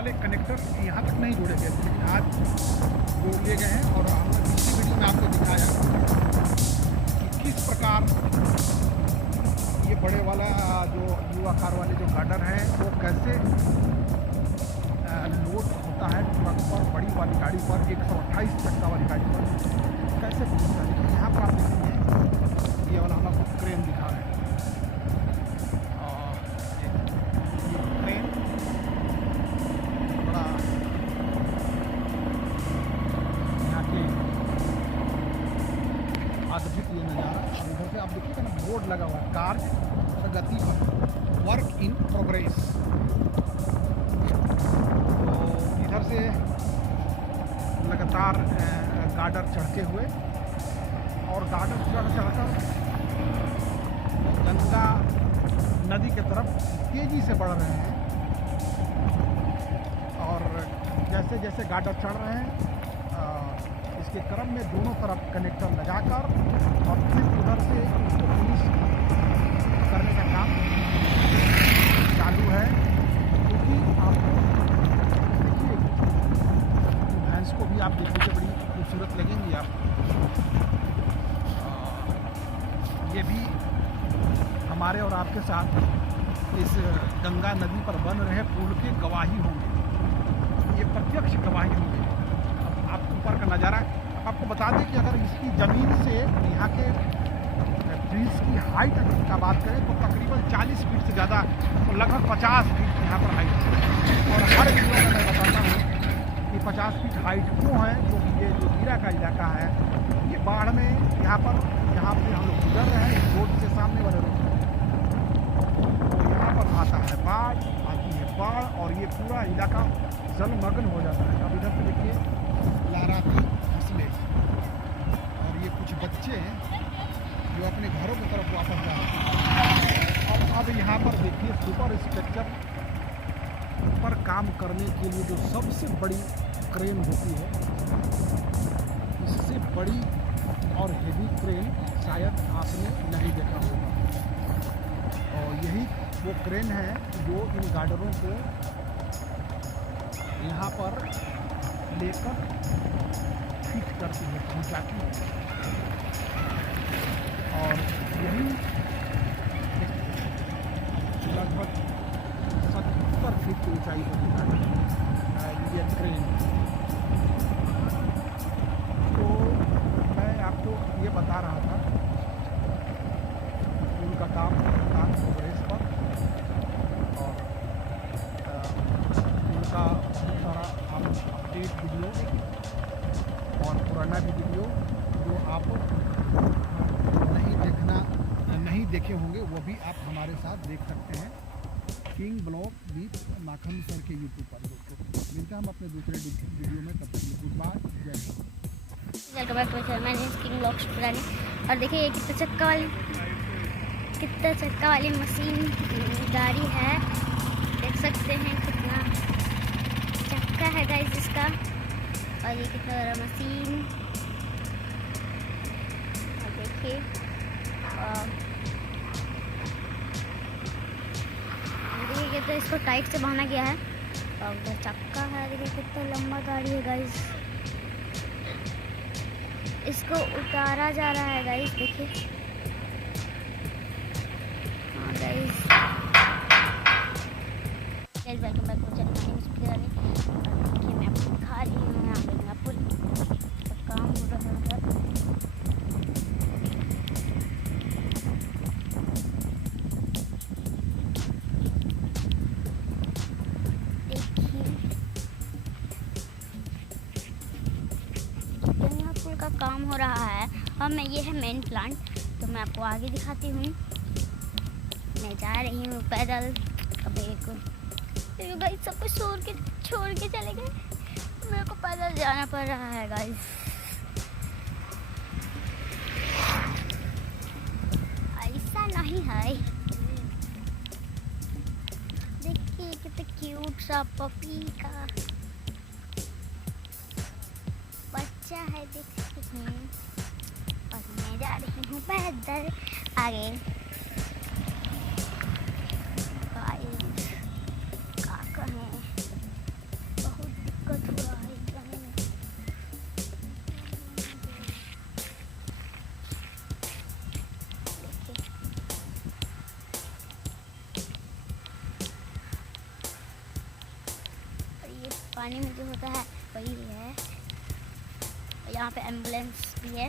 वाले कनेक्टर यहाँ तक नहीं जोड़े गए थे, लेकिन आज जोड़ लिए गए हैं। और हमने पिछली वीडियो में आपको दिखाया कि किस प्रकार ये बड़े वाला जो यू आकार वाले जो गार्डर हैं वो कैसे लोड होता है ट्रक पर, बड़ी वाली गाड़ी पर, 128 चक्का वाली गाड़ी पर कैसे पहुँचता है। लेकिन यहाँ पर आप देखेंगे ये वाला हम आपको क्रेन दिखा रहे हैं। अद्भुत ये नज़ारा। इधर से आप देखिएगा ना, बोर्ड लगा हुआ है कार्य प्रगति पर, वर्क इन प्रोग्रेस। तो इधर से लगातार गार्डर चढ़ते हुए और गार्डर चढ़कर गंगा नदी की तरफ तेज़ी से बढ़ रहे हैं। और जैसे जैसे गार्डर चढ़ रहे हैं इसके क्रम में दोनों तरफ कनेक्टर लगाकर और फिर उधर से फिनिश करने का काम चालू है। क्योंकि आप देखिए भैंस को भी आप देखिए बड़ी खूबसूरत लगेंगी आप। ये भी हमारे और आपके साथ इस गंगा नदी पर बन रहे पुल के गवाही होंगे, ये प्रत्यक्ष गवाही होंगे। आप ऊपर का नज़ारा आपको बता दें कि अगर इसकी ज़मीन से यहाँ के ब्रिज की हाइट का बात करें तो तकरीबन 40 फीट से ज़्यादा, तो लगभग 50 फीट यहाँ पर हाइट है। और हर वीडियो में मैं बताता हूँ कि 50 फीट हाइट क्यों है, क्योंकि ये जो हीरा का इलाका है ये बाढ़ में यहाँ से हम लोग गुजर रहे हैं, रोड से सामने वाले रोड तो यहाँ पर आता है बाढ़, आती है बाढ़ और ये पूरा इलाका जलमग्न हो जाता है। अब इधर से देखिए लहराती फसलें और ये कुछ बच्चे हैं जो अपने घरों की तरफ वापस जा रहे हैं। और अब यहाँ पर देखिए सुपर स्ट्रक्चर पर काम करने के लिए जो सबसे बड़ी क्रेन होती है, इससे बड़ी और हेवी क्रेन शायद आपने नहीं देखा होगा। और यही वो क्रेन है जो इन गार्डरों को यहाँ पर लेकर फिट करती है, पहुँचाती है। और यही लगभग 70 फीट की ऊंचाई पर ये ट्रेन। तो मैं आपको ये बता रहा था उनका काम प्रोग्रेस पर और उनका बहुत सारा आप अपडेट वीडियो और पुराना भी वीडियो जो आप नहीं देखे होंगे वो भी आप हमारे साथ देख सकते हैं king blog with Makhan sir के यूट्यूब पर। दोस्तों मिलते हैं हम अपने दूसरे वीडियो में, तब तक गुड बाय, जय हिंद। Welcome back to my channel king blogs पुरानी। और देखिए ये कितना चक्का वाली मशीन गाड़ी है, देख सकते हैं कितना चक्का है गाइस इसका। और ये कितना बड़ा मशीन, और देखिए तो इसको टाइट से बांधा गया है। और उधर चक्का है, देखिए कितना लंबा गाड़ी है गाइस। इसको उतारा जा रहा है गाइस, देखिए। हाँ guys, welcome back to channel. देखिए मैं आपको दिखा रही हूँ यहाँ पे मेरा पुल का काम हो रहा है। का काम हो रहा है और मैं ये है मेन प्लांट, तो मैं आपको आगे दिखाती हूँ। मैं जा रही हूँ पैदल। अब एक गाइस सब कुछ छोड़ के चले गए, मेरे को पैदल जाना पड़ रहा है गाइस। ऐसा नहीं है, देखिए कितना क्यूट सा पपी का बच्चा है, देख सकते हैं। और मैं जा रही हूँ पैदल आगे। का कहें, पानी में जो होता है वही है। यहाँ पे एम्बुलेंस भी है।